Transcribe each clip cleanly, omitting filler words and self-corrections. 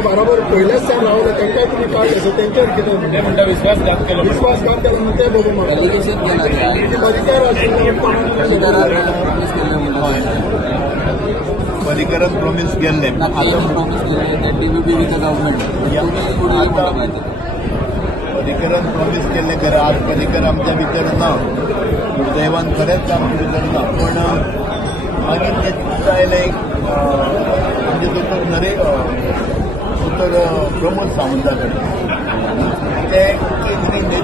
ते बरोबर पहिल्याच साल रावले तांकां तुमी काय असं त्यांच्यावर कितें म्हणटा विश्वासघात केला म्हणून ते बघू पर्रीकरान प्रॉमिस केल्ले पर्रीकरान प्रॉमिस केल्ले खरें आज पर्रीकर आमच्या भितर ना दुर्दैवान खरेंच आमच्या भितर ना पण मागीर ते आयले म्हणजे दोतोर प्रमोद सावंता कडेन ते कितें नेते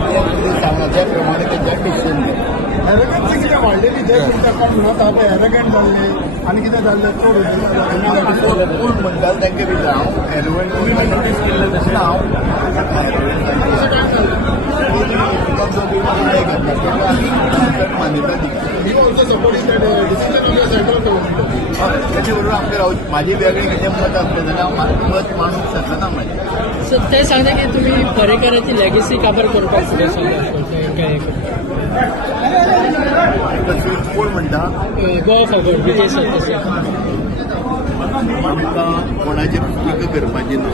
सांगला त्या प्रमाणे तेच्या डिसिजन घेतलें एरोगन्सी कितें वाडलेली जे ताका म्हणत आहा ते एरोगंट जाल्ले आनी कितें जाल्लें चड पूण म्हणटात तांचे भितर हांव एरोगंट नोटीस केल्लें तशें हांव मान्यता दिली त्याचे बरोबर आमकां रावचे म्हाजी वेगळी कितें मत आसलें जाल्यार हांव मत मांडूंक शकना म्हाजें सो ते सांगता की तुम्ही पर्रीकराची लेगसी काबार करपाक फुडें कोण म्हणटा गोवा फॉरवर्ड विजय सरदेसाय आमकां कोणाचेर टिका करपाची ना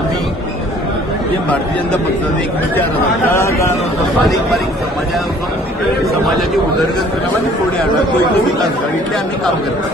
आमी जे भारतीय जनता पक्षाचो एक विचार आसा काळाकाळान बारीक बारीक समाजाची उदरगत करप आनी फुडें हाडप गोंयचो विकास करप इतलें आमी काम करतात.